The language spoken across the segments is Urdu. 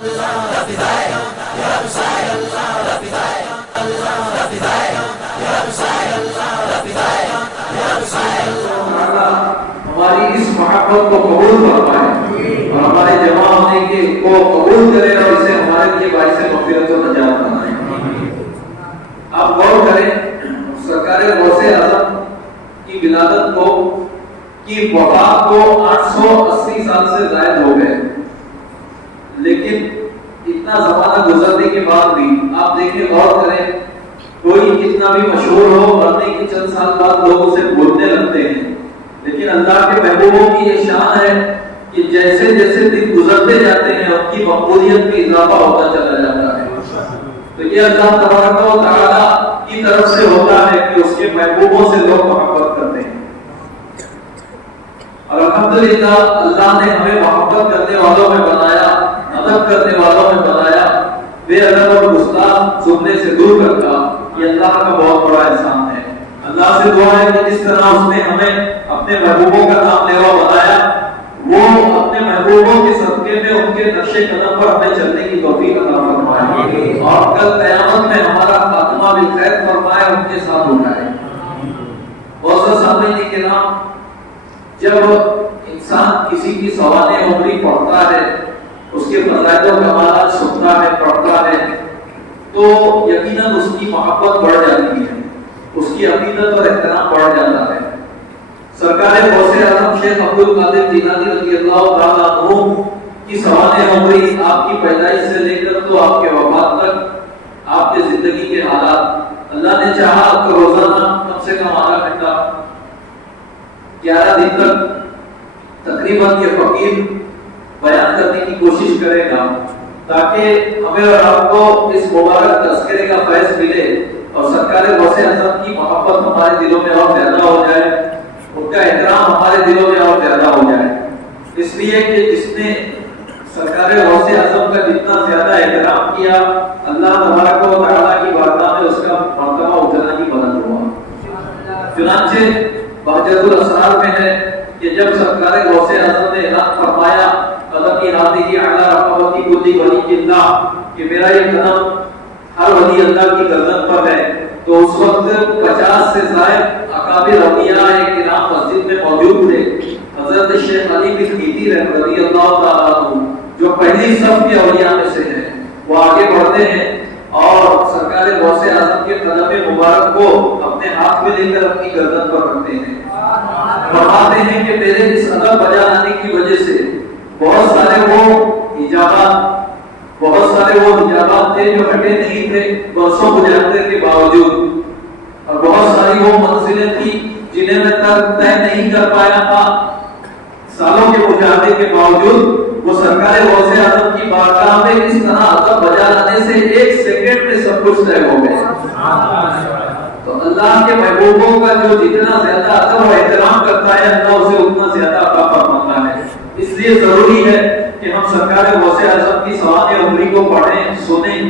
ہماری اس محبت کو قبول فرمائے اور ہمارے جمع ہونے کے کو قبول کرے اور اسے ہمارے لیے باعث مغفرت و نجات بنائے۔ آپ غور کریں، سرکار غوث اعظم کی ولادت کی وفات کو 880 سال سے زائد ہو گئے، لیکن اتنا زمانہ گزرنے کے بعد بھی آپ دیکھیں، غور کریں، کوئی کتنا بھی مشہور ہو، مرنے کے چند سال بعد لوگ اسے بھولنے لگتے ہیں، لیکن اللہ کے محبوبوں کی یہ شان ہے کہ جیسے جیسے دن گزرتے جاتے ہیں ان کی مقبولیت میں اضافہ ہوتا چلا جاتا ہے۔ تو یہ اللہ تبارک و تعالی کی طرف سے ہوتا ہے کہ اس کے محبوبوں سے لوگ محبت کرتے ہیں، اور الحمدللہ اللہ نے ہمیں محبت کرنے والوں میں بنایا، ادب کرنے والوں میں بنایا، بے ادب اور گستاخ سننے سے دور رکھا۔ یہ اللہ کا بہت بڑا احسان ہے۔ اللہ سے دعا ہے کہ جس طرح اس نے ہمیں اپنے محبوبوں کا نام لیوا بنایا، وہ اپنے محبوبوں کے صدقے میں ان کے نقش قدم پر ہمیں چلنے کی توفیق عطا فرمائے، اور کل قیامت میں ہمارا خاتمہ بالخیر فرمائے، ان کے ساتھ اٹھائے۔ بہت سامنے کے نام، جب انسان کسی کی سوانح عمری پڑھتا ہے، اس کے فضائل و کمالات سنتا ہے، پڑھتا ہے، تو یقیناً اس کی محبت بڑھ جاتی ہے، اس کی عقیدت اور احترام بڑھ جاتا ہے۔ سرکار غوث اعظم شیخ عبد القادر جیلانی رضی اللہ تعالیٰ عنہ کی سوانح عمری آپ کی پیدائش سے لے کر تو آپ کے وفات تک، آپ کے زندگی کے حالات، اللہ نے چاہا تو روزانہ کم سے کم آدھا گھنٹہ 11 دن تک تقریباً یہ فقیر بیان کرنے کی کوشش کرے گا، تاکہ ہمیں اور آپ کو اس مبارک تذکرے کا فیض ملے اور سرکار غوث اعظم کی محبت ہمارے دلوں میں اور زیادہ ہو جائے، ان کا احترام ہمارے دلوں میں اور زیادہ ہو جائے۔ اس لیے کہ جس نے سرکار غوث اعظم کا جتنا زیادہ احترام کیا، اللہ تبارک و تعالیٰ کی بارگاہ میں اس کا مرتبہ اتنا ہی بلند ہوا۔ چنانچہ بہجت الاسرار میں ہے کہ جب سرکار غوث اعظم نے اعلان فرمایا قدمی ہاتھی اعلیٰ رقبتی کلی ولی اللہ، کہ میرا یہ قدم ہر ولی اللہ کی گردن پر ہے، تو اس وقت 50 سے زائد اکابر اولیاء کرام مسجد میں موجود تھے۔ حضرت شیخ علی بن قیتی رضی اللہ تعالیٰ عنہ، جو پہلی صف کے اولیاء میں سے ہیں، وہ آگے بڑھتے ہیں اور سرکار غوث اعظم کے قدم مبارک کو اپنے ہاتھ میں لے کر اپنی گردن پر رکھتے ہیں، فرماتے ہیں کہ میرے اس ادب بجا لانے کی وجہ سے بہت سارے وہ حجابات تھے جو ہٹے نہیں تھے برسوں گزرنے کے باوجود، اور بہت ساری وہ منزلیں تھی جنہیں میں طے نہیں کر پایا تھا، سالوں کے مجاہدے کے باوجود وہ سرکار غوث اعظم کی بارگاہ میں اس طرح ادب بجا لانے سے 1 سیکنڈ میں سب کچھ طے ہو گئے۔ تو اللہ کے محبوبوں کا جو جتنا زیادہ ادب و احترام کرتا ہے، اللہ اسے اتنا زیادہ عطا فرماتا ہے۔ اس لیے ضروری ہے کہ ہم سرکار غوث اعظم کی سوانح عمری کو پڑھیں، سنیں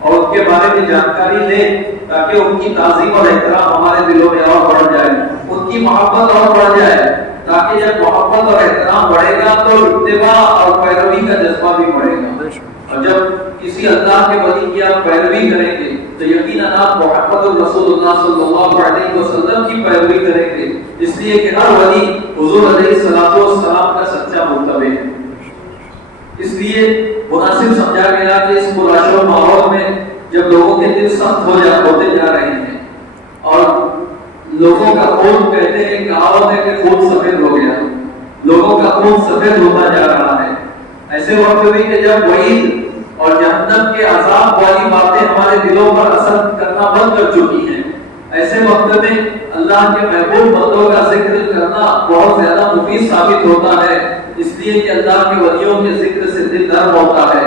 اور ان کے بارے میں جانکاری لیں، تاکہ ان کی تعظیم اور احترام ہمارے دلوں میں اور بڑھ جائے، ان کی محبت اور بڑھ جائے، تاکہ جب محبت اور احترام بڑھے گا تو اتباع اور پیروی کا جذبہ بھی بڑھے گا، اور جب کسی اللہ کے ولی کی آپ پیروی کریں گے تو یقیناً آپ محمد الرسول اللہ صلی اللہ علیہ وسلم کی پیروی کریں گے، اس لیے کہ ہر ولی حضور علیہ الصلوۃ والسلام کا سچا متبع ہے۔ اس لیے مناسب سمجھا گیا کہ اس پراشور ماحول میں جب لوگوں کے دل سخت ہوتے جا رہے ہیں اور لوگوں کا خون، کہتے ہیں کہاوت ہے کہ خون سفید ہو گیا، لوگوں کا خون سفید ہوتا جا رہا ہے، ایسے وقت بھی کہ جب وعید اور جہنم کے عذاب والی باتیں ہمارے دلوں پر اثر کرنا بند کر چکی ہیں، ایسے وقت میں اللہ کے محبوب بندوں کا ذکر کرنا بہت زیادہ مفید ثابت ہوتا ہے، اس لیے کہ اللہ کے ولیوں کے ذکر سے دل نرم ہوتا ہے،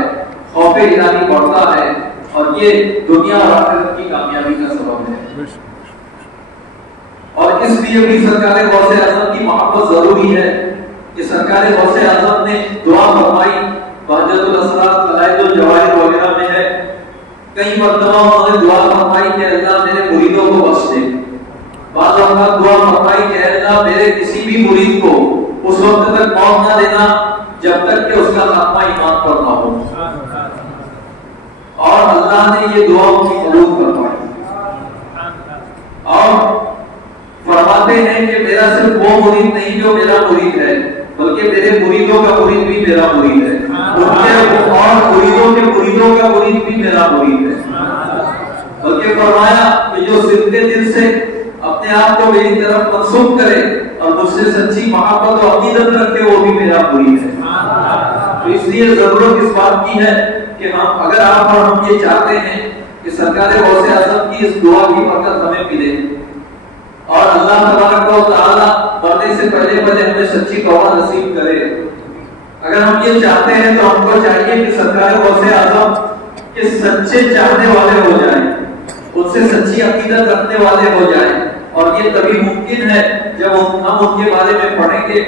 خوف الہی بڑھتا ہے، اور یہ دنیا اور آخرت کی کامیابی کا سبب ہے۔ اور اس لیے بھی سرکار غوث اعظم کی محبت ضروری ہے کہ سرکار غوث اعظم نے دعا فرمائی، بہجت الاسرار قلائد الجواہر وغیرہ میں ہے، کئی مرتبہ انہوں نے دعا فرمائی کہ اللہ میرے مریدوں کو بخش دے، بعض اوقات دعا فرمائی کہ اللہ میرے کسی بھی مرید کو اس وقت تک موت نہ دینا جب تک کہ اس کا خاتمہ ایمان پر نہ ہو۔ تعالیٰ یہ دعا کی قبول فرمائے. اور فرماتے ہیں کہ میرا صرف وہ مرید نہیں جو میرا مرید ہے، بلکہ میرے مریدوں کا مرید بھی میرا مرید ہے، اور مریدوں کے مریدوں کا مرید بھی میرا مرید ہے. بلکہ فرمایا کہ جو صدقے دل سے اپنے آپ کو میری طرف منسوب کرے اور مجھ سے سچی محبت اور عقیدت رکھے وہ بھی میرا مرید ہے. تو اس لیے ضرورت اس بات کی ہے کہ ہم اگر آپ اور ہم یہ چاہتے ہیں کہ سرکار غوث اعظم کی اس دعا کی برکت ہمیں ملے اور اللہ تبارک و تعالی مرنے سے پہلے ہمیں سچی توبہ نصیب کرے، اگر ہم یہ چاہتے ہیں تو ہم کو چاہیے کہ سرکار غوث اعظم کے سچے چاہنے والے ہو جائیں، ان سے سچی عقیدت رکھنے والے ہو جائیں. اور یہ تبھی ممکن ہے جب ہم ان کے بارے میں پڑھیں گے،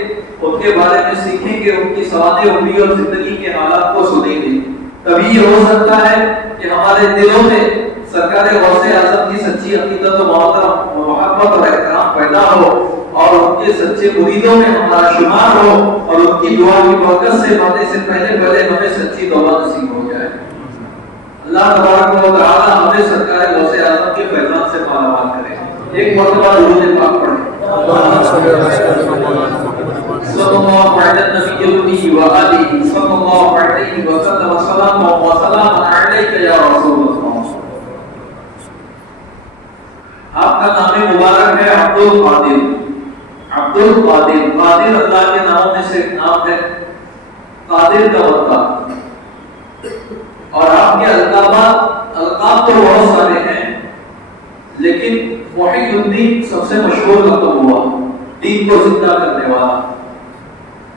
ان کے بارے میں سیکھیں گے، ان کی سوانح عمری اور زندگی کے حالات کو سنیں گے. تبھی یہ ہو سکتا ہے کہ ہمارے دلوں میں سرکار غوث اعظم کی سچی عقیدت و محبت اور احترام پیدا ہو اور ان کے سچے مریدوں میں ہمارا شمار ہو اور ان کی دعا کی برکت سے مرنے سے پہلے ہمیں سچی توبہ نصیب ہو جائے. اللہ تبارک و تعالی ہمیں سرکار غوث اعظم کے فیضان سے مالا مال کرے. ایک مرتبہ درود پاک پڑھیں. صلی اللہ علیہ نبی و آلہ صلی اللہ علیہ وسلم وسلام علیک یا رسول اللہ. آپ کا نام مبارک ہے عبد القادر. عبد القادر، قادر اللہ کے ناموں میں سے ایک نام ہے، قادر کا مطلب. اور آپ کے القاب تو بہت سارے ہیں، لیکن محی الدین سب سے مشہور لقب ہوا، دین کو زندہ کرنے والا.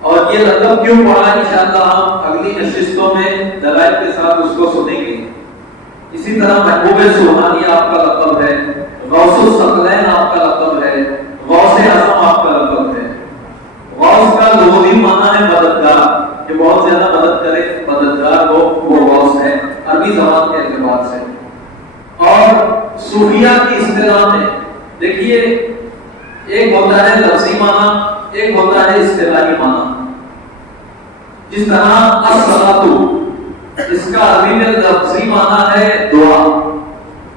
اور یہ لقب کیوں پڑھا انشاءاللہ ہم اگلی نشستوں میں دلائل کے ساتھ اس کو سنیں گے. اسی طرح محبوب سبحانی آپ کا لقب ہے، غوث الثقلین آپ کا لقب ہے، غوث اعظم آپ کا لقب ہے. غوث کا لغوی معنی ہے مددگار، کہ بہت زیادہ مدد کرے، مددگار وہ غوث ہے عربی زبان کے اعتبار سے. اور صوفیہ کی اصطلاح میں دیکھیے ایک ہوتا ہے لفظی معنی، ایک ہوتا ہے اصطلاحی معنی. جس طرح الصلاۃ، اس کا عربی میں لفظی معنی ہے دعا،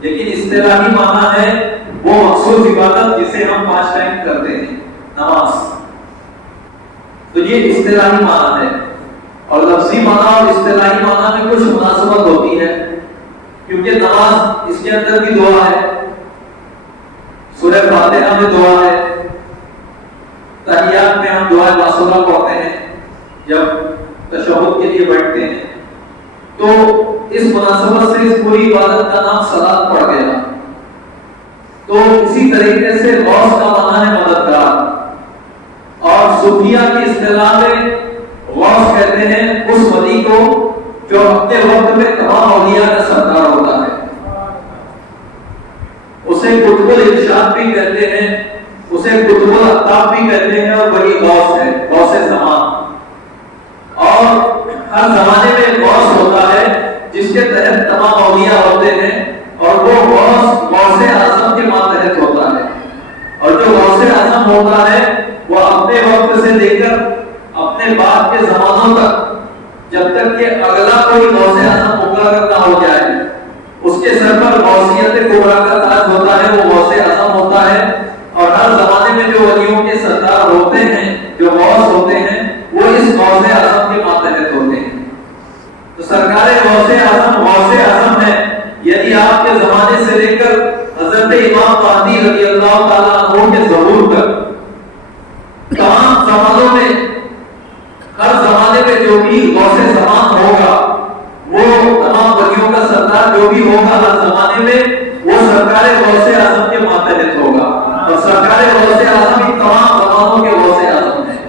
لیکن اصطلاحی معنی ہے وہ مخصوص عبادت جسے ہم 5 ٹائم کرتے ہیں، نماز. تو یہ اصطلاحی معنی ہے. اور لفظی معنی اور اصطلاحی معنی میں کچھ مناسبت ہوتی ہے، کیونکہ نماز اس کے اندر بھی دعا ہے، سورہ فاتحہ میں دعا ہے، تحیات میں ہم دعائے معصورہ پڑھتے ہیں جب تشہد کے لیے بیٹھتے ہیں. تو اس مناسبت سے اس پوری عبادت کا نام صلاۃ پڑ گیا. تو اسی طریقے سے غوث کا معنی ہے مددگار. اور صوفیہ کی اصطلاح میں غوث کہتے ہیں اس ولی کو جو اپنے وقت میں تمام اولیاء کا سردار ہوتا ہے. اسے قطب الارشاد بھی کہتے ہیں، اسے قطب الاقطاب بھی کہتے ہیں، اور وہی غوث ہے، غوث زمان. اور ہر زمانے میں غوث ہوتا ہے جس کے تحت تمام اولیاء ہوتے ہیں، اور وہ غوث اعظم کے ماتحت ہوتا ہے. اور جو غوث اعظم ہوتا ہے وہ اپنے وقت سے لے کر اپنے بعد کے زمانوں تک، جب تک کہ اگلا کوئی غوث اعظم مقرر نہ ہو جائے، اس کے سر پر غوثیت کبریٰ کا تاج ہوتا ہے، وہ غوث اعظم ہوتا ہے. اور ہر زمانے میں جو ولیوں کے سردار ہوتے ہیں، جو غوث ہوتے ہیں، وہ اس غوث اعظم کے ماتحت ہوتے ہیں. تو سرکار غوث اعظم ہے. یعنی آپ کے زمانے سے لے کر حضرت امام مہدی رضی اللہ تعالیٰ عنہ کے ظہور تک تمام زمانوں میں، ہر زمانے میں جو بھی غوث زمان ہوگا، وہ تمام ولیوں کا سردار جو بھی ہوگا ہر زمانے میں، وہ سرکار غوث اعظم کے ماتحت ہوگا. اور سرکار غوث اعظم ان تمام زمانوں کے غوث اعظم ہیں.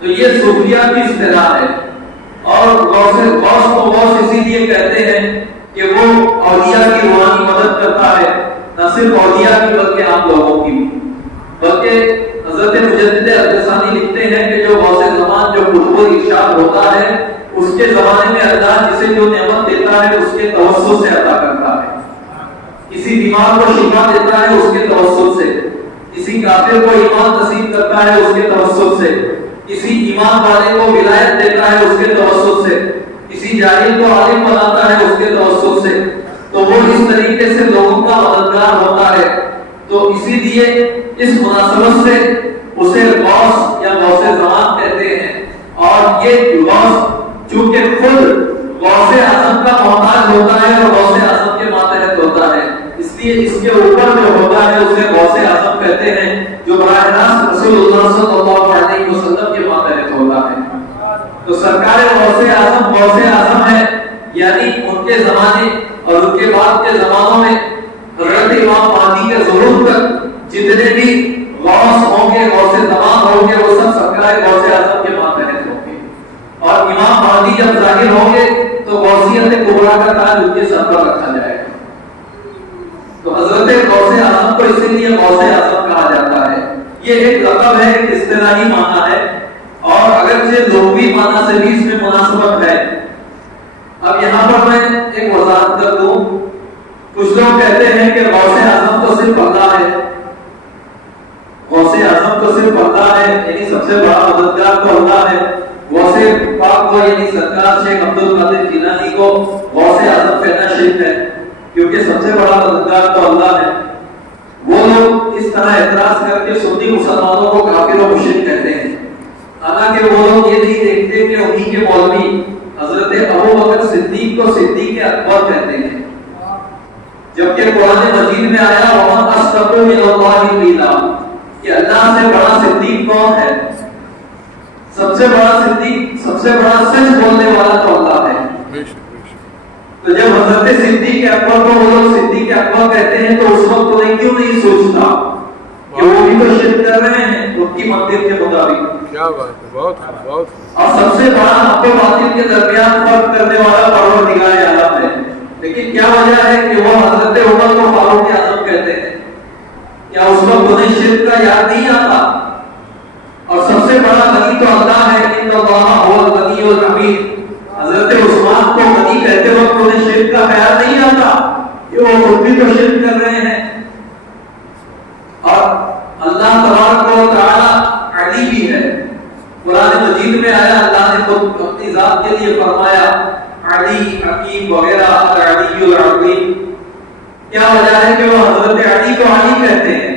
تو یہ صوفیہ کی اصطلاح ہے. اور غوث کو غوث اسی لیے کہتے ہیں کہ وہ اولیاء کی روحانی مدد کرتا ہے، نہ صرف اولیاء کی بلکہ عام لوگوں کی بھی. بلکہ حضرت مجدد الفسانی لکھتے ہیں کہ جو غوث زمان، جو قطب الارشاد ہوتا ہے، اس کے زمانے میں اللہ جسے جو نعمت دیتا ہے اس کے توسط سے عطا کرتا ہے. کسی بیمار کو شفا دیتا ہے اس کے توسط سے، کسی کافر کو ایمان نصیب کرتا ہے اس کے توسط سے، کسی ایمان والے کو ولایت دیتا ہے اس کے توسط سے، کسی جاہل کو عالم بناتا ہے اس کے توسط سے. تو وہ اس طریقے سے لوگوں کا مددگار ہوتا ہے. تو اسی لیے اس مناسبت سے اسے غوث یا غوث زمان کہتے ہیں. اور یہ غوث چونکہ خود غوث اعظم کا محتاج ہوتا ہے اور غوث اعظم کے ماتحت ہوتا ہے، اس لیے اس کے اوپر جو ہوتا ہے اسے غوث اعظم کہتے ہیں، جو براہ راست رسول اللہ صلی اللہ علیہ وسلم کے ماتحت ہوتا ہے. تو سرکار غوث اعظم ہے، یعنی ان کے زمانے اور ان کے بعد کے زمانوں میں حضرت امام مہدی کے ظہور تک جتنے بھی غوث ہوں گے، غوث زمان ہوں گے، وہ سب سرکار غوث اعظم کے ماتحت ہوں گے. اور امام مہدی جب ظاہر ہوں گے تو غوثیت کبریٰ کا تاج ان کے سر پر رکھا جائے گا. تو حضرت غوث اعظم کو اسی لیے غوث اعظم کہا جاتا ہے. یہ ایک لقب ہے، ایک اصطلاحی معنی ہے، اور اگرچہ لغوی معنی سے بھی اس میں مناسبت ہے. اب یہاں پر میں ایک وضاحت کر دوں. کچھ لوگ کہتے ہیں کہ غوث اعظم تو صرف اللہ ہے، غوث اعظم تو صرف اللہ ہے، یعنی سب سے بڑا مددگار تو اللہ ہے. غوث پاک کو یعنی سرکار شیخ عبد القادر جیلانی کو غوث اعظم کہنا شرک ہے، کیونکہ سب سے بڑا مددگار تو اللہ ہے. وہ لوگ اس طرح اعتراض کر کے سنی مسلمانوں کو کافر و مشرک کہتے ہیں. حالانکہ وہ لوگ یہ نہیں دیکھتے کہ انہی کے مولوی حضرت ابو بکر صدیق کو صدیق اکبر کہتے ہیں، جبکہ قرآن مجید میں آیا وَمَنْ أَصْدَقُ مِنَ اللَّهِ قِيلًا کہ اللہ سے بڑا صدیق کون ہے؟ سب سے بڑا صدیق، سب سے بڑا سچ بولنے والا تو اللہ ہے. تو جب حضرت صدیق اکبر کو وہ لوگ صدیق اکبر کہتے ہیں تو اس وقت انہیں کیوں نہیں سوچتا کہ وہ بھی تو شرک کر رہے ہیں ان کی منطق کے مطابق. کیا بات ہے، بہت بہت. اور سب سے بڑا حق و باطل کے درمیان فرق کرنے والا پروردگار عالم ہے. لیکن کیا وجہ ہے کہ وہ حضرت عمر کو فاروق اعظم کہتے ہیں؟ کیا اس وقت انہیں شرک کا یاد نہیں آتا؟ اور سب سے بڑا غنی تو اللہ ہے، ان اللہ هو الغنی الحمید. حضرت عثمان کو غنی کہتے وقت انہیں شرک کا خیال نہیں آتا کہ وہ خود بھی تو شرک کر رہے ہیں. اور اللہ تبارک و تعالی علی بھی ہے. قرآن مجید میں آیا اللہ نے خود اپنی ذات کے لیے فرمایا علی، حکیم وغیرہ، علی العظیم. کیا وجہ ہے کہ وہ حضرت علی کو علی کہتے ہیں؟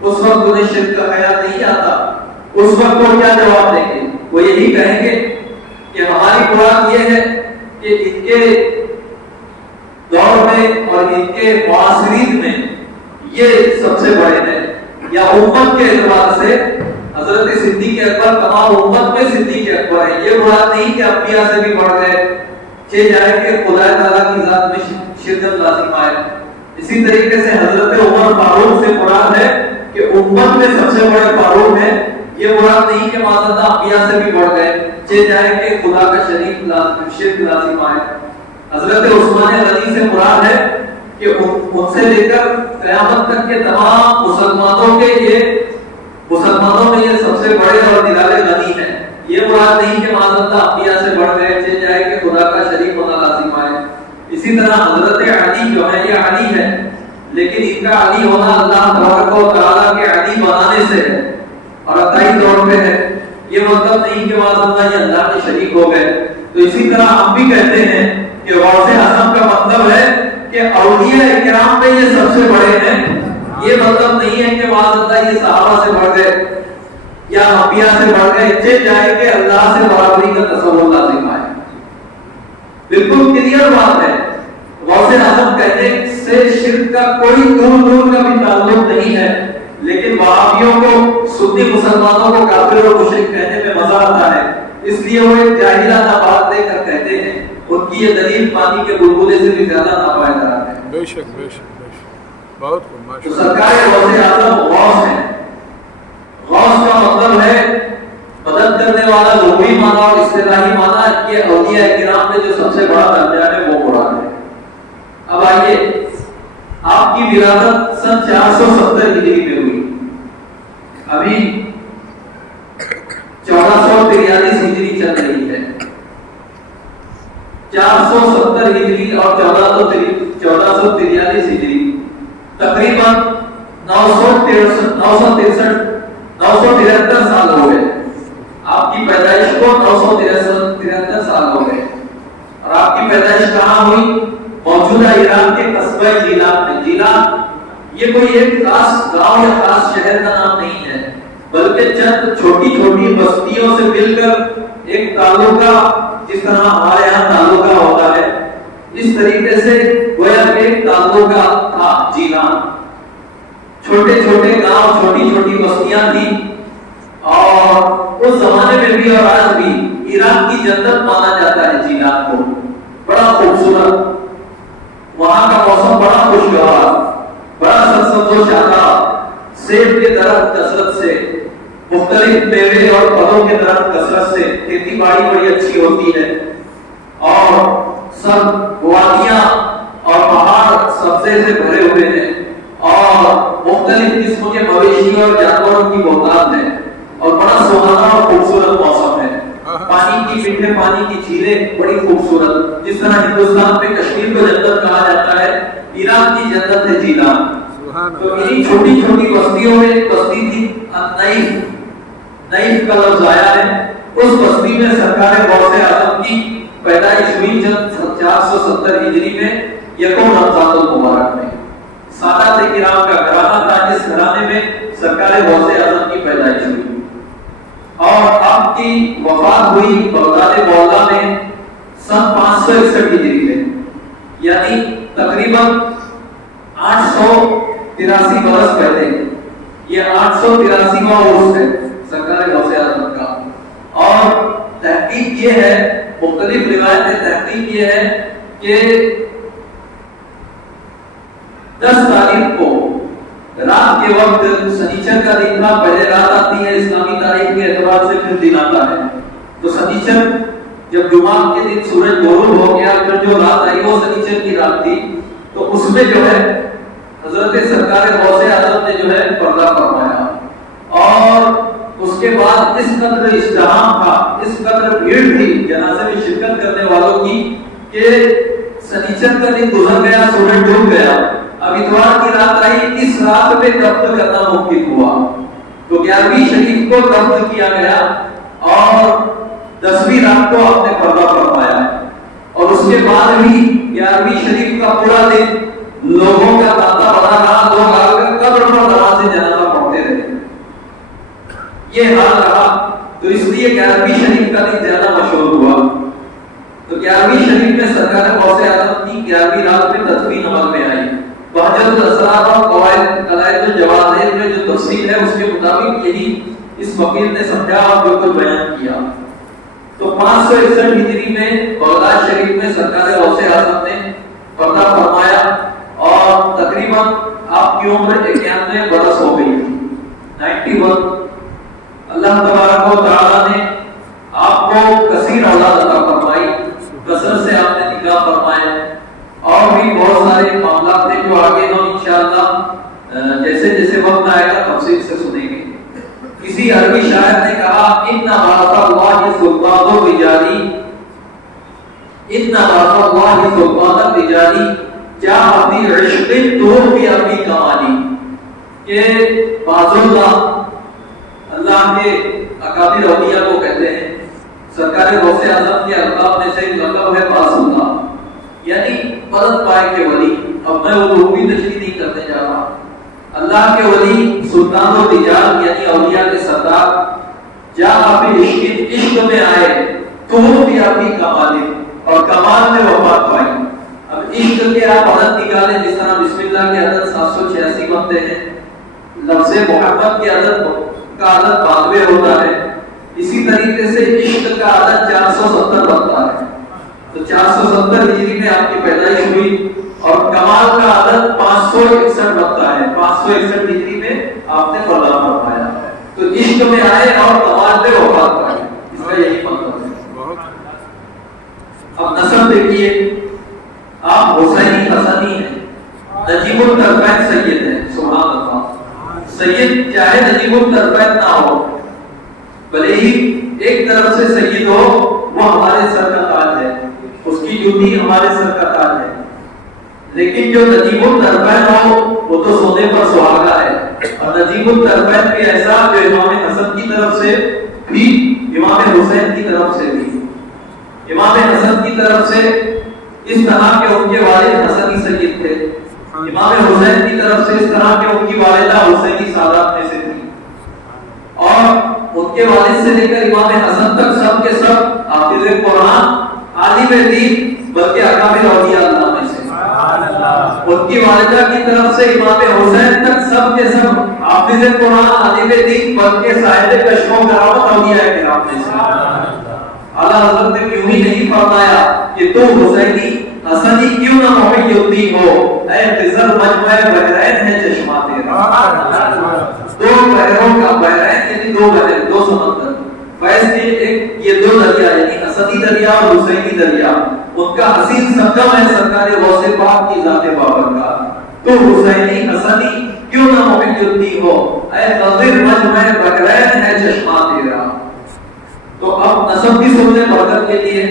اس وقت انہیں شرک کا خیال نہیں آتا. اس وقت وہ کیا جواب دیں گے؟ وہ یہی کہیں گے کہ ہماری مراد یہ ہے کہ ان کے دور میں اور ان کے معاصرین میں یہ سب سے بڑے ہیں، یا امت کے اعتبار سے حضرت صدیق اکبر تمام امت میں صدیق اکبر ہے. یہ مراد نہیں کہ انبیاء سے بھی بڑھ گئے، جائے کہ خدا تعالیٰ کی ذات میں شرکت لازم آئے. اسی طریقے سے حضرت عمر فاروق سے مراد ہے کہ امت میں سب سے بڑے فاروق ہیں. یہ مراد نہیں کہ معذرت انبیاء سے بھی بڑھ گئے، جائے کہ خدا کا شرک لازم آئے. حضرت عثمان غنی سے مراد ہے کہ ان سے لے کر قیامت تک کے تمام مسلمانوں میں یہ سب سے بڑے اور نرالے غنی ہیں. یہ مراد نہیں کہ معذرت انبیاء سے بڑھ گئے، جائے کہ خدا کا شریک ہونا لازم آئے. اسی طرح حضرت علی جو ہے یہ علی ہے، لیکن ان کا علی ہونا اللہ تبارک و تعالیٰ کے علی بنانے سے ہے اور عطائی طور پہ ہے. یہ مطلب نہیں کہ معذرت یہ اللہ کے شریک ہو گئے. تو اسی طرح ہم بھی کہتے ہیں کہ غوث اعظم کا مطلب ہے کہ اولیاء کرام میں یہ سب سے بڑے ہیں. یہ مطلب نہیں ہے کہ معذرت یہ صحابہ سے بڑھ گئے یا انبیاء سے بڑھ گئے، جائے کہ اللہ سے برابری کا تصور لازم آئے. بالکل کلیئر بات ہے. غوث اعظم کہنے سے شرک کا کوئی دور کا بھی تعلق نہیں ہے. لیکن وہابیوں کو، سنی مسلمانوں کو کافر و مشرک کہنے میں مزہ آتا ہے، اس لیے وہ ایک جاہلانہ بات لے کر کہتے ہیں. ان کی یہ دلیل پانی کے بلبلے سے بھی زیادہ ناپائیدار ہے. بے شک بے شک بے شک. بہت خوب. تو سرکار غوث اعظم غوث ہیں. غوث کا مطلب ہے مدد کرنے والا. لغوی معنی اور اصطلاحی معنی یہ اولیاء کرام میں جو سب سے بڑا درجہ ہے وہ مراد ہے. اب آئیے، آپ کی ولادت سن 470 ہجری میں ہوئی. ابھی 1443 ہجری چل رہی ہے. 470 ہجری اور 1443 ہجری تقریباً 963 سال ہو گئے. آپ کی پیدائش کو 963 سال ہو گئے. اور آپ کی پیدائش کہاں ہوئی؟ موجودہ موجودہ ایران کے قصبہ جیلان میں. جیلان یہ کوئی ایک خاص گاؤں یا خاص شہر کا نام نہیں ہے، بلکہ چند چھوٹی چھوٹی بستیوں سے مل کر ایک تعلقہ، جس طرح ہمارے یہاں تعلقہ ہوتا ہے، اس طریقے سے گویا ایک تعلقہ تھا جیلان. چھوٹے چھوٹے گاؤں، چھوٹی چھوٹی بستیاں تھیں، اور اس زمانے میں بھی اور آج بھی ایران کی جنت مانا جاتا ہے جیلان کو. بڑا خوبصورت، وہاں کا موسم بڑا خوشگوار، بڑا سرسبز و شاداب، سیب کے درخت کثرت سے، مختلف میوے اور پھلوں کے درخت کثرت سے، کھیتی باڑی بڑی اچھی ہوتی ہے، اور سب وادیاں اور پہاڑ سبزے سے بھرے ہوئے ہیں، اور مختلف قسم کے مویشی اور جانوروں کی بہتات ہے، اور بڑا سہانا اور خوبصورت موسم ہے. پانی کی میٹھے پانی کی جھیلیں بڑی خوبصورت. جس طرح ہندوستان میں کشمیر کو جنت کہا جاتا ہے، ایران کی جنت ہے جیلان. تو انہی چھوٹی چھوٹی بستیوں میں ایک بستی تھی نئیف کا لفظ آیا ہے. اس بستی میں سرکار غوث اعظم کی پیدائش ہوئی جب 470 ہجری میں یکم رمضان المبارک میں. سادات کرام کا گھرانہ تھا جس گھرانے میں سرکار غوث اعظم کی پیدائش ہوئی، اور آپ کی وفات ہوئی بغداد بولا میں سن 561 ہجری میں، یعنی تقریباً 883 برس پہلے. یہ 883واں عرس ہے سرکار غوث اعظم کا. اور تحقیق یہ ہے، مختلف روایتیں تحقیق یہ ہے کہ 10 تاریخ کو رات کے وقت، سنیچر کا دن تھا، پہلے رات آتی ہے اسلامی تاریخ کے اعتبار سے، پھر دن آتا ہے. تو سنیچر جب جمعہ کے دن سورج غروب ہو گیا، پھر جو رات آئی وہ سنیچر کی رات تھی. تو اس میں جو ہے حضرت سرکار غوث اعظم نے جو ہے پردہ فرمایا، اور اس کے بعد اس قدر ازدحام تھا، اس قدر بھیڑ تھی جنازے میں شرکت کرنے والوں کی، کہ سنیچر کا دن گزر گیا، سورج ڈوب گیا، اب اتوار کی رات آئی. اس رات میں دفن کرنا ممکن ہوا. تو 11ویں شریف کو دفن کیا گیا، اور 10ویں رات کو آپ نے پردہ فرمایا. اور اس کے بعد بھی 11ویں شریف کا پورا دن لوگوں کا تانتا بنا رہا، لوگ آ کر قبر پر نماز جنازہ پڑھتے رہے. یہ حال رہا. تو اس لیے 11ویں شریف کا دن زیادہ مشہور ہوا. تو 11ویں شریف میں سرکار غوث اعظم کی 11ویں رات میں تدفین عمل میں آئی. بہجت الاسرار اور قواعد الجواہر میں جو تفصیل ہے اس کے مطابق یہی اس وکیل نے سمجھا اور جو کچھ بیان کیا. تو 561 ہجری میں بغداد شریف میں سرکار غوث اعظم نے پردہ فرمایا، اور تقریباً آپ کی عمر 91 برس ہو گئی تھی، 91. اللہ تبارک و تعالیٰ نے آپ کو کثیر اولاد عطا فرمائی، کثرت سے آپ نے نکاح فرمائے، اور بھی بہت سارے معاملات تھے جو آگے ہم انشاءاللہ جیسے جیسے وقت آئے گا تفصیل سے سنیں گے. کسی عربی شاعر نے کہا، ان بارک اللہ سلطان الرجالی، ان بارک اللہ سلطان الرجالی جاء فی عشق توفی فی کمالی. کہ باز اللہ کے اکابر اولیاء کو کہتے ہیں. سرکار غوث اعظم کے القاب میں سے لقب ہے باز اللہ، یعنی مدد پائے کے ولی. اب میں وہ روحی تشریح نہیں کرنے جا رہا. اللہ کے ولی سلطان الرجال یعنی اولیاء کے سردار، جا آپ عشق میں آئے تو وہ بھی آپ کی کمال، اور کمال میں وفات پائی. اب عشق کے آپ عدد نکالیں، جس طرح بسم اللہ کے عدد 786 بنتے ہیں، لفظ محمد کے عدد کا عدد 92 ہوتا ہے، اسی طریقے سے عشق کا عدد 470 بنتا ہے. تو 470 ہجری میں آپ کی پیدائش ہوئی، اور کمال کا عدد 561 بنتا ہے. 561 ہجری میں آپ نے پردہ فرمایا. تو عشق میں آئے اور کمال میں وفات پائی، اس کا یہی مطلب ہے. اب نسب دیکھیے، آپ حسینی حسنی ہیں، نجیب الطرفین سید ہیں. سبحان اللہ. سید چاہے نجیب الطرفین نہ ہو، بھلے ہی ایک طرف سے سید ہو، وہ ہمارے سر کا تاج ہے، اس کی جوتی ہمارے سر کا تاج ہے. لیکن جو نجیب الطرفین ہو وہ تو سونے پر سہاگا ہے. اور نجیب الطرفین بھی ایسا جو امام حسن کی طرف سے بھی، امام حسین کی طرف سے بھی. امام حسن کی طرف سے اس طرح کہ ان کے والد حسن امام حسین کی طرف سے اس طرح کہ ان کی والدہ حسینی سادات میں سے تھی، اور ان کے والد سے لے کر امام حسن تک سب کے سب حافظ قرآن، عالم دین، بلکہ اکابر اولیاء اللہ میں سے۔ ان کی والدہ کی طرف سے امام حسین تک سب کے سب حافظ قرآن، عالم دین، بلکہ صاحب کشف و کرامت اولیاء کرام میں سے۔ اعلیٰ حضرت نے یوں ہی نہیں فرمایا کہ تو حسینی حسنی کیوں نہ محی الدین ہو، اے خضر مجمع بحرین ہے چشمہ تیرا۔ دو بحروں کا بحرین یعنی دو بحر، دو سمندر، فیض کے ایک یہ دو دریا یعنی حسنی دریا اور حسینی دریا، ان کا حسین سنگم ہے سرکار غوث پاک کی ذات بابرکات۔ تو حسینی حسنی کیوں نہ محی الدین ہو، اے خضر مجمع بحرین ہے چشمہ تیرا۔ تو اب نسب کی سننے برکت کے لیے،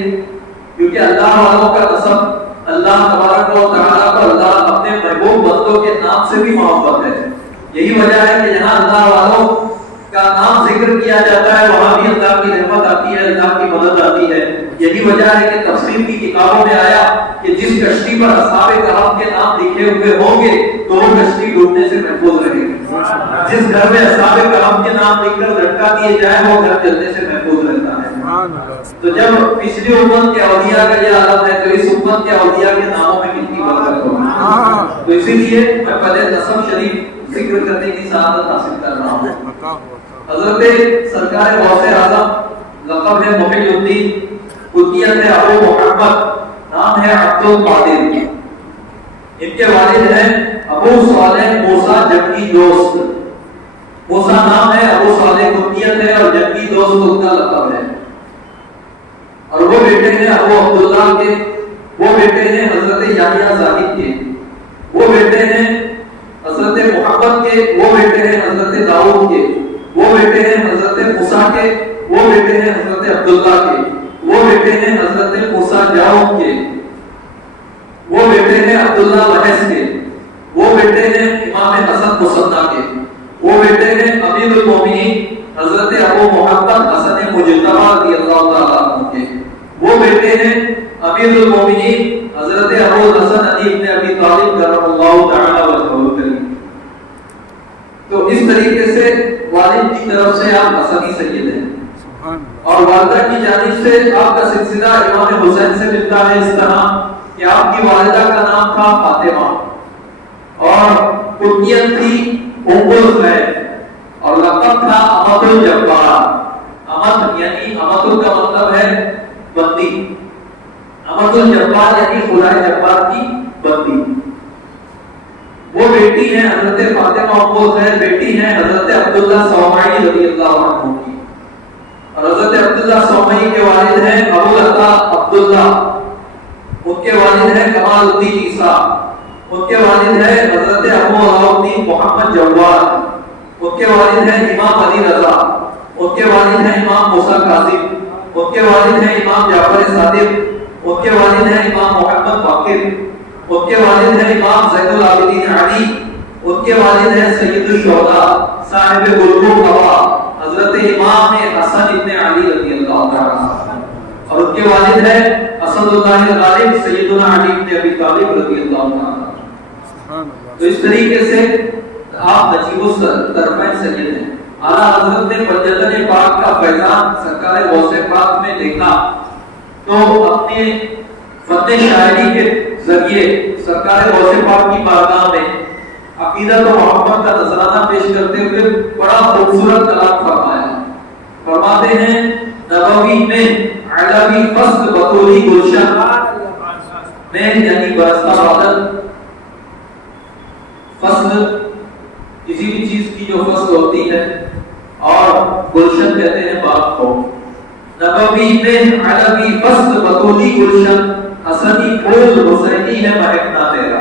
کیونکہ اللہ والوں کا نسب اللہ تبارک و تعالیٰ کو اللہ اپنے محبوب بندوں کے نام سے بھی محبت ہے۔ یہی وجہ ہے کہ جہاں اللہ والوں کا نام ذکر کیا جاتا ہے وہاں بھی اللہ کی رحمت آتی ہے، اللہ کی مدد آتی ہے۔ یہی وجہ ہے کہ تفسیر کی کتابوں میں آیا کہ جس کشتی پر اصحاب کہف کے نام لکھے ہوئے ہوں گے تو وہ کشتی ڈوبنے سے محفوظ رہے گی، جس گھر میں اصحاب کہف کے نام لکھ کر لٹکا دیے جائے وہ گھر جلنے سے محفوظ رہتا ہے۔ تو جب پچھلی امت کے اولیاء کا یہ عالم ہے تو اس امت کے اولیاء کے ناموں میں کتنی برکت ہوگی۔ تو اسی لیے میں پہلے نسب شریف ذکر کرنے کی سعادت حاصل کر رہا ہوں۔ حضرت سرکار غوث اعظم لقب ہے محی الدین، کنیت ہے ابو محمد، نام ہے عبد القادر۔ ان کے والد ہیں ابو صالح موسیٰ جنگی دوست۔ موسیٰ نام ہے، ابو صالح کنیت ہے، اور جنگی دوست ان کا لقب ہے۔ اور وہ بیٹے ہیں ابو عبداللہ کے، وہ بیٹے ہیں حضرت یحییٰ زاہد کے، وہ بیٹے ہیں حضرت محمد کے، وہ بیٹے ہیں حضرت داؤد کے، وہ بیٹے ہیں حضرت موسیٰ کے، وہ بیٹے ہیں حضرت عبداللہ کے، وہ بیٹے ہیں حضرت موسیٰ جاؤد کے، وہ بیٹے ہیں عبداللہ محض کے، وہ بیٹے ہیں امام حسن مصنع کے، وہ بیٹے ہیں امیر المومنین حضرت ابو محمد حسن مجتبی رضی اللہ تعالیٰ عنہ کے، وہ بیٹے ہیں امیر المومنین حضرت ابو الحسن علی بن ابی طالب کرم اللہ تعالیٰ وجہہ الکریم۔ تو اس طریقے سے والد کی طرف سے آپ حسنی سید ہیں، اور والدہ کی جانب سے آپ کا سلسلہ امام حسین سے ملتا ہے اس طرح کہ آپ کی والدہ کا نام تھا فاطمہ اور کنیت تھی ام الخیر اور لقب تھا امت الجبار۔ امت یعنی امت کا مطلب ہے بندی، امت الجبار یعنی خدا جبار کی بندی۔ وہ بیٹی ہیں حضرت فاطمہ ام الخیر، بیٹی ہیں حضرت عبداللہ صومعی رضی اللہ عنہ کی، اور حضرت عبداللہ صومعی کے والد ہیں ابو عطا عبداللہ، ان کے والد ہیں کمال الدین عیسیٰ، ان کے والد ہیں حضرت ابو علاؤالدین محمد جواد، ان کے والد ہیں امام علی رضا، ان کے والد ہیں امام موسیٰ کاظم، ان کے والد ہیں امام جعفر صادق، ان کے والد ہیں امام محمد باقر، ان کے والد ہیں امام زین العابدین علی، ان کے والد ہیں سید الشہداء صاحب گلبن قبا حضرت امام حسن ابن علی رضی اللہ تعالیٰ، اور ان کے والد ہیں اسد اللہ الغالب سیدنا علی بن ابی طالب رضی اللہ تعالیٰ۔ تو اس طریقے سے آپ نجیب الطرفین سید ہیں۔ اعلیٰ حضرت نے پنجتن پاک کا فیضان سرکار غوث پاک میں دیکھا تو اپنے فن شاعری کے ذریعے سرکار غوث پاک کی بارگاہ میں عقیدت و محبت کا نذرانہ پیش کرتے ہوئے بڑا خوبصورت کلام فرمایا۔ فرماتے ہیں نبوی میں علوی فصل بطوری گلشن میں یعنی برستا بادل، فصل کسی بھی چیز کی جو فصل ہوتی ہے، اور گلشن کہتے ہیں باغ کو۔ نبوی میں علوی فصل بطوری گلشن، حسنی پھول حسینی ہے مہکنا تیرا۔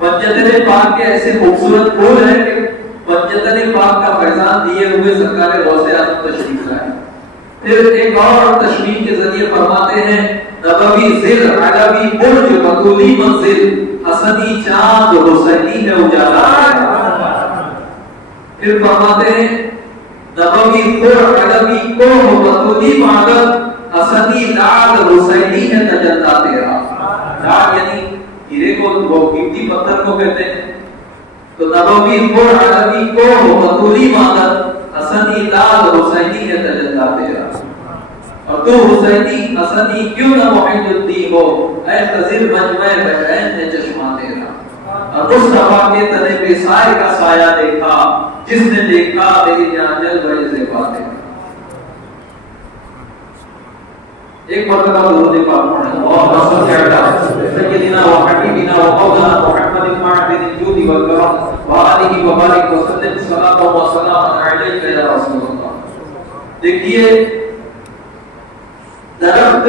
پنجتن پاک کے ایسے خوبصورت پھول ہیں کہ پنجتن پاک کا فیضان دیے ہوئے سرکار غوث اعظم تشریف لائے۔ پھر ایک اور تشبیہ کے ذریعے فرماتے ہیں نبوی ذل علوی برج بطولی منزل، حسنی چاند حسینی ہے اجالا۔ پھر فرماتے ہیں نبوی خور علوی کوہ بطولی معدد، حسنی لعل حسینی ہے تجلی تیرا۔ لعل یعنی ہیرے کو برکت کو کہتے ہیں. تو نبوی کو عربی کو بطولی مادت حسنی لال حسینی ہے تجلا تیرا. اور تو حسینی حسنی کیوں نہ محی الدین ہو اے خضر مجمع بحرین ہے چشمہ تیرا. اور مصطفیٰ کے تنے پہ سائے کا سایہ دیکھا جس نے دیکھا میری جان جل بڑے زیبا تیرا. ایک مرتبہ درود پاک پڑھیں. اللهم صل علی سیدنا و حبیبنا و مولانا محمد المعبد الجود والکرم وآلہ وبارک وسلم صلاۃ و سلام علیک یا رسول اللہ. دیکھیے درخت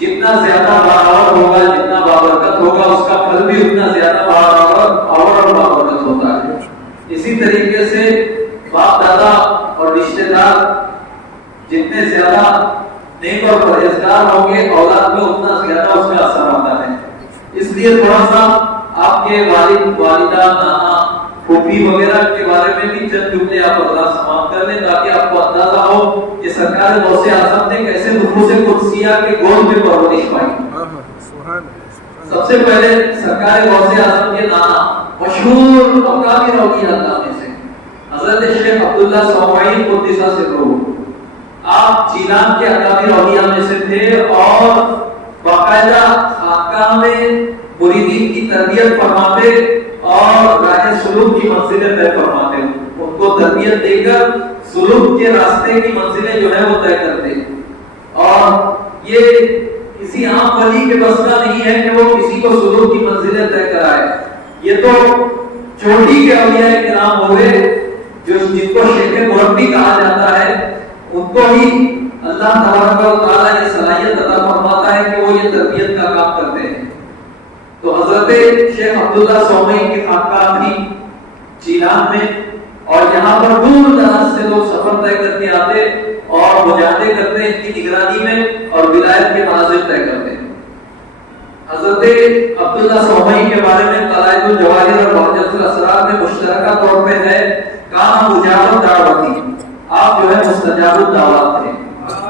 جتنا زیادہ بارآور ہوگا جتنا بابرکت ہوگا اس کا پھل بھی اتنا زیادہ بارآور اور بابرکت ہوتا ہے. اسی طریقے سے باپ دادا اور رشتہ دار جتنے زیادہ نیک اور پرہیزگار ہوں گے اولاد میں اتنا زیادہ اس کا اثر آتا ہے. اس لیے تھوڑا سا آپ کے والد والدہ نانا پھوپھی وغیرہ کے بارے میں بھی چند جملے آپ اللہ سماعت کر لیں تاکہ آپ کو اندازہ ہو کہ سرکار غوث اعظم نے کیسے نفوس قدسیہ کے گود میں پرورش پائی. سب سے پہلے سرکار غوث اعظم کے نانا مشہور اکابر اولیاء اللہ میں سے حضرت شیخ عبداللہ سومعی قدس سرہ. آپ چیلان کے اکابر اولیاء میں سے تھے اور باقاعدہ خانقاہ میں مریدین کی تربیت فرماتے اور راہ سلوک کی منزلیں طے فرماتے. ان کو تربیت دے کر سلوک کے راستے کی منزلیں جو ہے وہ طے کرتے. اور یہ کسی عام ولی کے بس کا نہیں ہے کہ وہ کسی کو سلوک کی منزلیں طے کرائے. یہ تو چوٹی کے اولیاء کرام ہوئے جو جن کو شیخ مربی کہا جاتا ہے. ان کو ہی اللہ تبارک و تعالیٰ یہ صلاحیت عطا فرماتا ہے کہ وہ یہ تربیت کا کام کرتے ہیں. تو حضرت شیخ عبداللہ سومعی کی خانقاہ تھی چیلان میں اور یہاں پر دور دراز سے لوگ سفر طے کر کے آتے اور مجاہدے کرتے ان کی نگرانی میں اور ولایت کے مناظر طے کرتے. حضرت عبداللہ سومعی کے بارے میں قلائد الجواہر اور بہجت الاسرار میں مشترکہ طور پہ ہے کان مجاب دعوتی. آپ جو ہے مستجاب الدعوات تھے.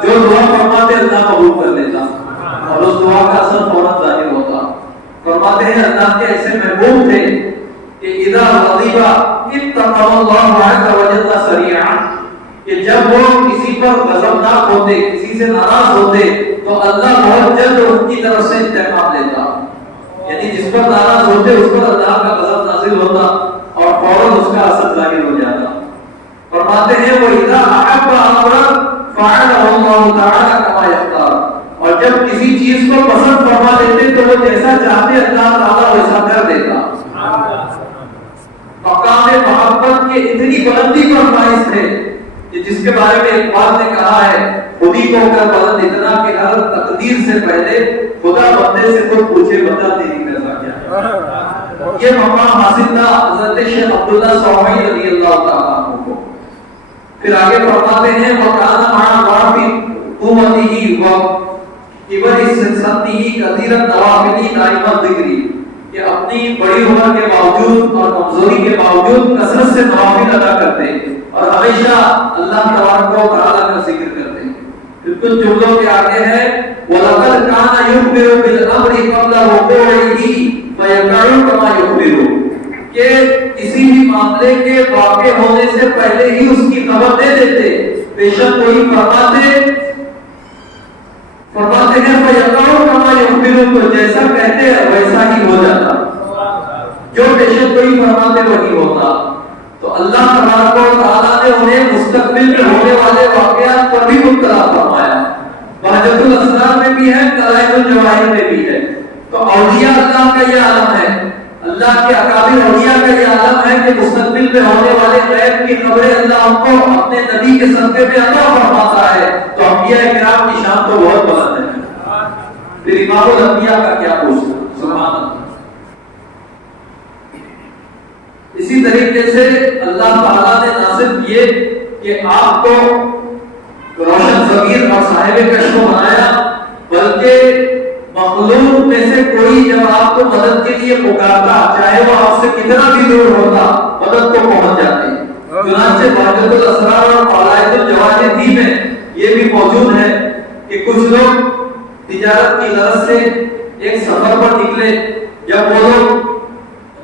جو دعا فرماتے اللہ قبول کر لیتا اور اس دعا کا اثر فوراً ظاہر ہوتا. فرماتے ہیں اللہ کے ایسے محبوب تھے کہ اذا غضب اتقوا اللہ عز وجل سریعا کہ جب وہ کسی پر غضبناک ہوتے کسی سے ناراض ہوتے تو اللہ بہت جلد ان کی طرف سے انتقام لیتا. یعنی جس پر ناراض ہوتے اس پر اللہ کا غضب نازل ہوتا اور فوراً اس کا اثر ظاہر ہو جاتا. فرماتے ہیں وہ اذا احب امرا فعله اللہ تعالی کما یختار. اور جب کسی چیز کو پسند فرما لیتے تو وہ جیسا چاہتے اللہ تعالیٰ ویسا کر دیتا. مقام محبت کے اتنی بلندی پر فائز تھے کہ جس کے بارے میں اقبال نے کہا ہے خودی کو کر بلند اتنا کہ ہر تقدیر سے پہلے خدا بندے سے خود پوچھے بتا تیری رضا کیا ہے. یہ مقام حاصل تھا حضرت شیخ عبداللہ سومعی رضی اللہ تعالیٰ عنہ کو. پھر آگے فرماتے ہیں وَقَانَ مَعَ ضَعْفِ قُوَّتِهِ وَكِبَرِ سَنِّهِ كَثِيرَ النَّوَافِلِ دَائِمَ الذِّكْرِ کہ اپنی بڑی عمر کے باوجود اور کمزوری کے باوجود کثرت سے نوافل ادا کرتے اور ہمیشہ اللہ تبارک و تعالیٰ کا ذکر کرتے. بالکل جملوں کے آگے ہے وَلَقَدْ كَانَ يُخْبِرُ بِالْأَمْرِ قَبْلَ وُقُوعِهِ فَيَقَعُ كَمَا يُخْبِرُ کہ کسی بھی معاملے کے واقع ہونے سے پہلے ہی اس کی خبر دے دیتے. بے شک کوئی فرماتے ہیں فَيَقَعُ كَمَا يُخْبِرُ تو جیسا کہتے ہیں ویسا ہی ہو جاتا. جو بے شک کوئی فرماتے وہی ہوتا. تو اللہ تبارک و تعالیٰ نے انہیں مستقبل میں ہونے والے واقعات پر بھی مطلع فرمایا. بہجت الاسرار میں بھی ہے قلائد الجواہر میں بھی ہے. تو اولیاء اللہ کا یہ عالم ہے. اللہ کے اکابر اولیاء کا یہ عالم ہے کہ مستقبل میں ہونے والے غیب کی خبریں اللہ ان کو اپنے نبی کے صدقے میں عطا فرماتا ہے. تو انبیاء کرام کی شان تو بہت بلند ہے. پھر امام الانبیاء کا کیا پوچھنا. سبحان اللہ. اسی طریقے سے اللہ تعالیٰ نے ناصر کیے کہ آپ کو روشن ضمیر اور صاحب کشف بنایا بلکہ مخلوق میں سے کوئی جب آپ کو مدد کے لیے پکارتا چاہے وہ آپ سے کتنا بھی دور ہوتا مدد کو پہنچ جاتی. چنانچہ بہجت الاسرار اور قلائد الجواہر میں یہ بھی موجود ہے کہ کچھ لوگ تجارت کی غرض سے ایک سفر پر نکلے. جب وہ لوگ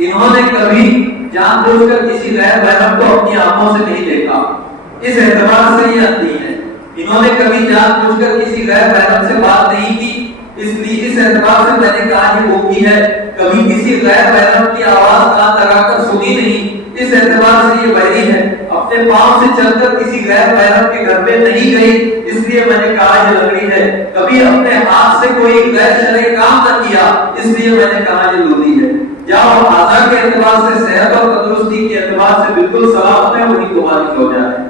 انہوں نے کبھی جان بوجھ کر کسی غیر محرم کو اپنی آنکھوں سے نہیں دیکھا، اس اعتبار سے یہ اندھی ہے۔ انہوں نے کبھی جان بوجھ کر کسی غیر محرم سے بات نہیں کی، اس اعتبار سے میں نے کہا یہ گونگی ہے۔ کبھی کسی غیر محرم کی آواز کان لگا کر سنی نہیں، اس اعتبار سے یہ بہری ہے۔ اپنے پاؤں سے چل کر کسی غیر محرم کے گھر پہ نہیں گئی، اس لیے میں نے کہا یہ لنگڑی ہے۔ کبھی اپنے ہاتھ سے کوئی غیر شرعی کام نہ کیا، اس لیے میں نے کہا یہ لودھی ہے۔ جہاں وہ اعضاء کے اعتبار سے صحت اور تندرستی کے اعتبار سے بالکل سلامت ہے، وہی کو مالک ہو جائے۔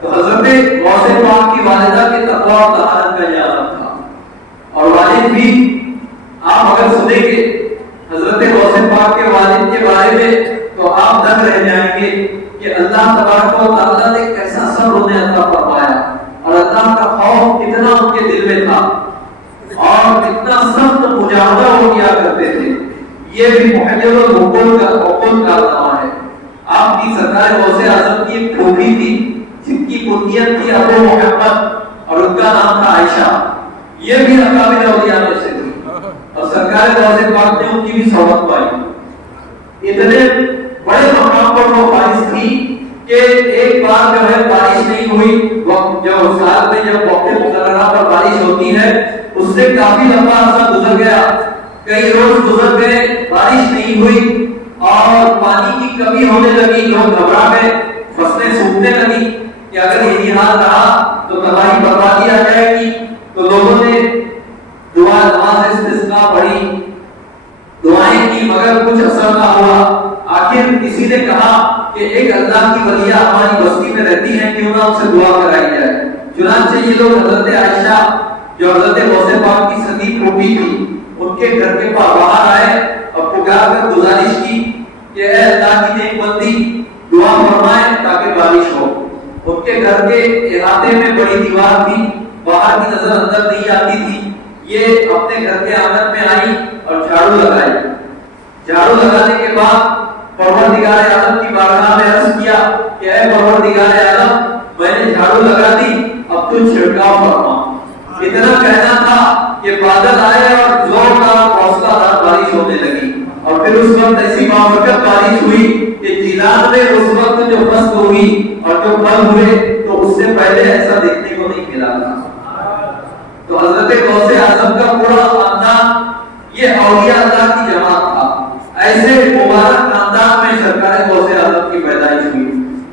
تو حضرت غوث پاک کی والدہ کے تقوی اور طہارت کا یہ عالم تھا، اور والد بھی آپ اگر سنیں گے حضرت غوث پاک کے والد کے بارے میں تو آپ دنگ رہ جائیں گے کہ اللہ تبارک و تعالیٰ نے کیسا صبر انہیں عطا فرمایا، اور اللہ کا خوف کتنا ان کے دل میں تھا، اور کتنا سخت مجاہدہ وہ کیا کرتے تھے۔ یہ بھی محجب الحقوق کا کارنامہ ہے۔ آپ کی سرکار غوث اعظم کی ایک پھوپھی تھی جن کی کنیت تھی ابو محمد، اور ان کا نام تھا عائشہ۔ یہ بھی اکابر اولیاء میں سے تھی، اور سرکار غوث پاک نے ان کی بھی صحبت پائی۔ اتنے بڑے مقام پر وہ فائز تھی کہ ایک بار جو ہے بارش نہیں ہوئی، جو سال میں جب وقت مقررہ پر بارش ہوتی ہے اس سے کافی لمبا عرصہ گزر گیا، کئی روز گزر گئے، بارش نہیں ہوئی اور پانی کی کمی ہونے لگی۔ لوگ گھبرا گئے، فصلیں سوکھنے لگی کہ اگر یہی حال رہا تو تباہی بربادی آ جائے گی۔ تو لوگوں نے دعا نماز استسقاء پڑھی، دعائیں کی، مگر کچھ اثر نہ ہوا۔ آخر کسی نے کہا کہ ایک اللہ کی ولیہ ہماری بستی میں رہتی ہیں، کیوں نہ ان سے دعا کرائی جائے۔ چنانچہ یہ لوگ حضرت عائشہ جو حضرت غوث پاک کی سگی پھوپھی تھی ان کے گھر کے باہر آئے اور پکار کر گزارش کی کہ اے اللہ کی نیک بندی دعا فرمائے تاکہ بارش ہو۔ ان کے گھر کے احاطے میں بڑی دیوار تھی، باہر کی نظر اندر نہیں آتی تھی۔ یہ اپنے گھر کے آنگن میں آئی اور جھاڑو لگائی۔ جھاڑو لگانے کے بعد پروردگار عالم کی بارگاہ میں عرض کیا کہ اے پروردگار عالم، میں نے جھاڑو لگا دی، اب تو چھڑکاؤ فرما۔ اتنا کہنا تھا کہ بادل آئے اور زوردار موسلا دار بارش ہونے لگی، اور پھر اس وقت ایسی بابرکت بارش ہوئی کہ جیلان میں اس وقت جو فصل ہوئی اور جو پھل ہوئے تو اس سے پہلے ایسا دیکھنے کو نہیں ملا تھا۔ تو حضرت غوث اعظم کا پورا خاندان یہ اولیاء اللہ کی جماعت تھا۔ ایسے مبارک خاندان میں سرکار غوث اعظم کی پیدائش ہوئی۔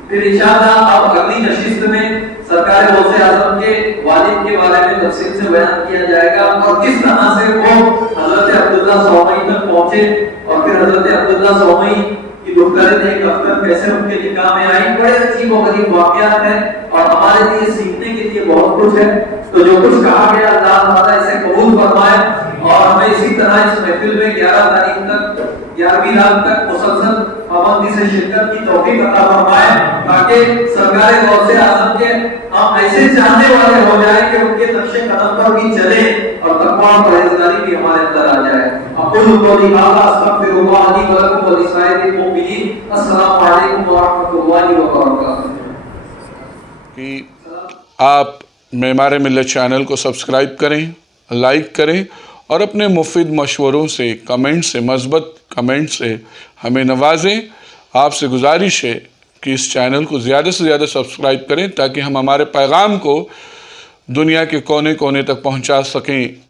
پھر انشاءاللہ اب اگلی نشست میں سرکار غوث اعظم کے والد کے بارے میں تفصیل سے بیان کیا جائے گا، اور کس طرح سے وہ حضرت عبداللہ سومئی تک پہنچے، اور پھر حضرت عبداللہ سومئی کی دختر ایک اختر کیسے ان کے نکاح میں آئی۔ بڑے عجیب و غریب واقعات ہیں اور ہمارے لیے سیکھنے کے لیے بہت کچھ ہے۔ تو جو کچھ کہا گیا اللہ تعالیٰ اسے قبول فرمائے، اور ہمیں اسی طرح اس محفل میں 11 تاریخ تک 11ویں رات تک مسلسل پابندی سے شرکت کی توفیق عطا فرمائے، تاکہ سرکار غوث اعظم کے ہم ایسے چاہنے والے ہو جائیں کہ ان کے نقش قدم پر بھی چلیں اور تقویٰ اور پرہیزگاری بھی ہمارے اندر آ جائے۔ اقول قولی ھذا استغفر اللہ لی ولکم ولسائر المؤمنین۔ السلام علیکم ورحمۃ اللہ وبرکاتہ۔ کہ آپ معمار ملت چینل کو سبسکرائب کریں، لائک کریں، اور اپنے مفید مشوروں سے، کمنٹ سے، مثبت کمنٹ سے ہمیں نوازیں۔ آپ سے گزارش ہے کہ اس چینل کو زیادہ سے زیادہ سبسکرائب کریں تاکہ ہم ہمارے پیغام کو دنیا کے کونے کونے تک پہنچا سکیں۔